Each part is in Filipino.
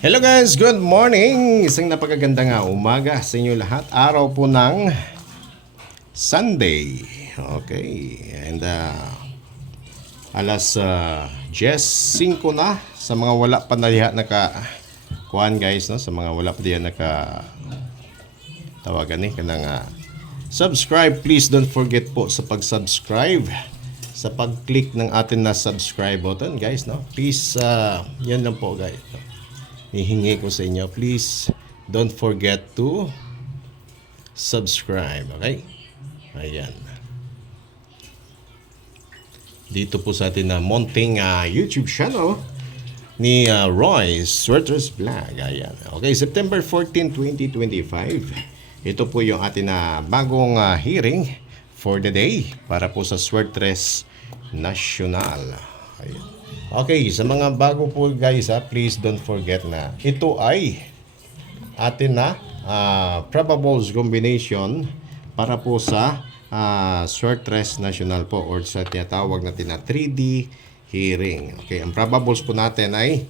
Hello guys, good morning! Isang napakaganda nga umaga sa inyo lahat. Araw po ng Sunday. Okay, and alas 10:05 na sa mga wala pa na diha kuhan guys, no? Sa mga wala pa diha tawagan kanang subscribe. Please don't forget po sa pag-subscribe, sa pag-click ng atin na subscribe button guys, no? Please, yan lang po guys, no? Hihingi ko sa inyo, please don't forget to subscribe, okay? Ayan. Dito po sa atin na munting YouTube channel ni Roy Sweaters Vlog. Ayan. Okay, September 14, 2025. Ito po yung atin na bagong hearing for the day para po sa Sweaters National. Ayan. Okay, sa mga bago po guys, please don't forget na ito ay atin na probables combination para po sa Sweaters National po or sa tinatawag natin na 3D hearing. Okay, ang probables po natin ay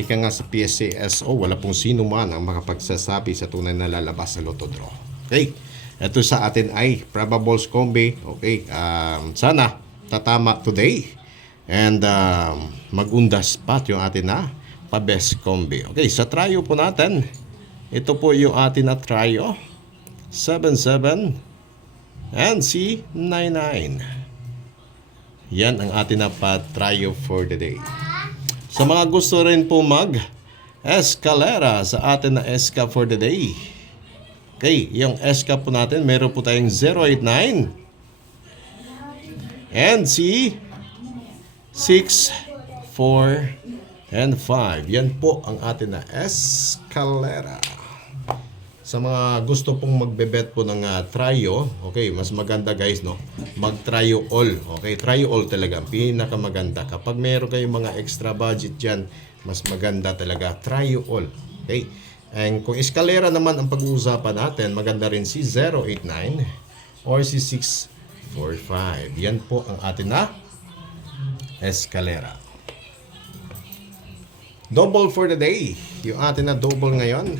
ika nga sa PSCSO, wala pong sino man ang makapagsasabi sa tunay na lalabas sa Lotto Draw. Okay, ito sa atin ay probables combi. Okay, sana tatama today. And magundas pa yung atin na pa-best combi. Okay, sa tryo po natin, ito po yung atin na tryo 77 and C99. Yan ang atin na pa-tryo for the day. Sa mga gusto rin po mag-escalera sa atin na esca for the day. Okay, yung esca po natin, meron po tayong 089 and C 6, 4, and 5. Yan po ang atin na escalera. Sa mga gusto pong magbebet po ng tryo, okay, mas maganda guys, no? Mag-tryo all. Okay, tryo all talaga. Pinakamaganda. Kapag meron kayong mga extra budget dyan, mas maganda talaga. Tryo all. Okay. And kung escalera naman ang pag-uusapan natin, maganda rin si 089 or si 645. Yan po ang atin na escalera. Double for the day. Yung atin na double ngayon,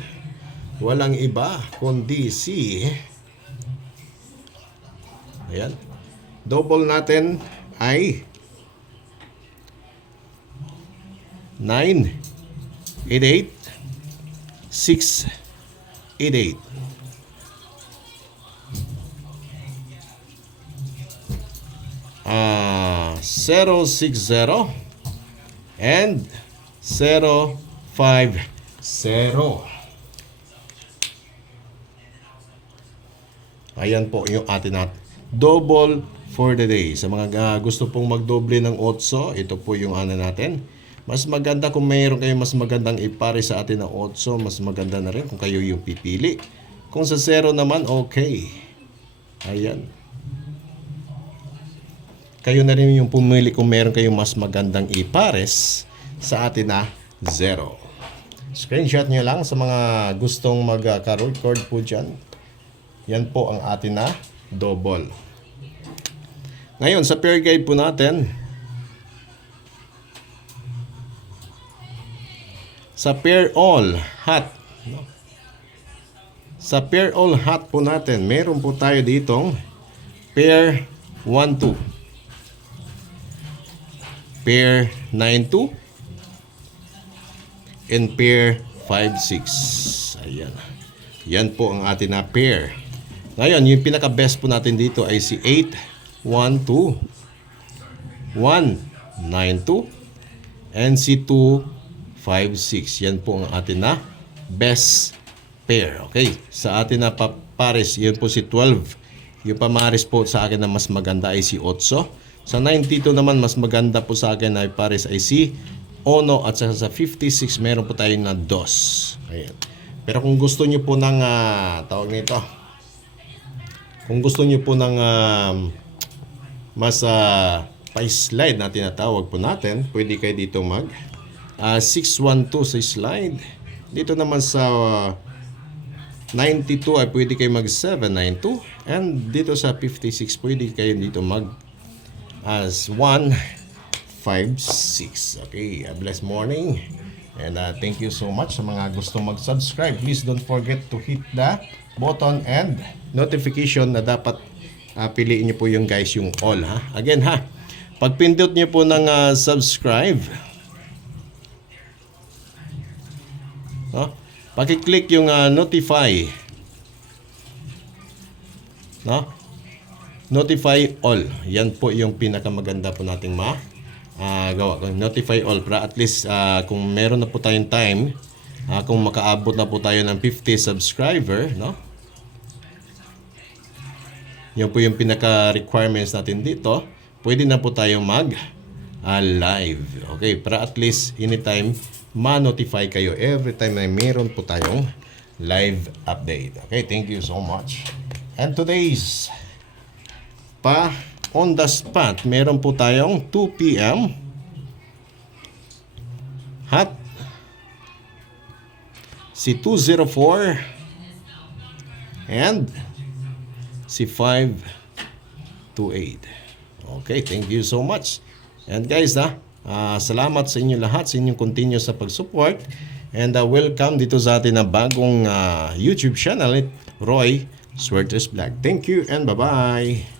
walang iba kundi si ayan. Double natin ay 9, 88, 6, 88. Ah, 060 and 050. Ayan po yung atin na double for the day. Sa mga gusto pong magdoble ng 8, ito po yung ano natin. Mas maganda kung mayroon kayong mas magandang ipare sa atin na 8, mas maganda na rin kung kayo yung pipili. Kung sa 0 naman, okay. Ayan. Kayo na rin yung pumili kung meron kayong mas magandang ipares sa atin na 0. Screenshot nyo lang sa mga gustong mag-record po dyan. Yan po ang atin na double. Ngayon, sa pair guide po natin, sa pair all hot, no? Sa pair all hot po natin, meron po tayo ditong pair 1-2, pair 9-2, and pair 5-6. Ayan. Yan po ang atin na pair. Ngayon, yung pinaka-best po natin dito ay si 8-1-2, 1-9-2, and si 2-5-6. Yan po ang atin na best pair. Okay. Sa atin na pares, yun po si 12. Yung pamares po sa akin na mas maganda ay si 8. Sa 92 naman, mas maganda po sa akin ay pares ay si 1 at sa 56 meron po tayong na 2. Ayan. Pero kung gusto nyo po ng tawag nito, kung gusto nyo po ng mas pa-slide na tinatawag po natin, pwede kayo dito mag 612 sa slide. Dito naman sa 92 ay pwede kayo mag 792. And dito sa 56 pwede kayo dito mag as 156. Okay, a blessed morning. And thank you so much sa mga gusto mag-subscribe. Please don't forget to hit the button and notification na dapat piliin niyo po yung guys yung all ha. Again ha, pag pindot niyo po ng subscribe, no? Paki-click yung notify, no? Notify all. Yan po yung pinakamaganda po nating gawa. Notify all para at least kung meron na po tayong time, kung makaabot na po tayo ng 50 subscriber, no? Yan po yung pinaka-requirements natin dito. Pwede na po tayong live. Okay, para at least anytime ma-notify kayo every time na meron po tayong live update. Okay, thank you so much. And today's on the spot, meron po tayong 2 p.m. hot si 204 and si 528. Okay, thank you so much. And guys, salamat sa inyo lahat, sa inyong continuous sa pag-support. And welcome dito sa atin na bagong YouTube channel, Roy Suertes Vlog. Thank you and bye-bye.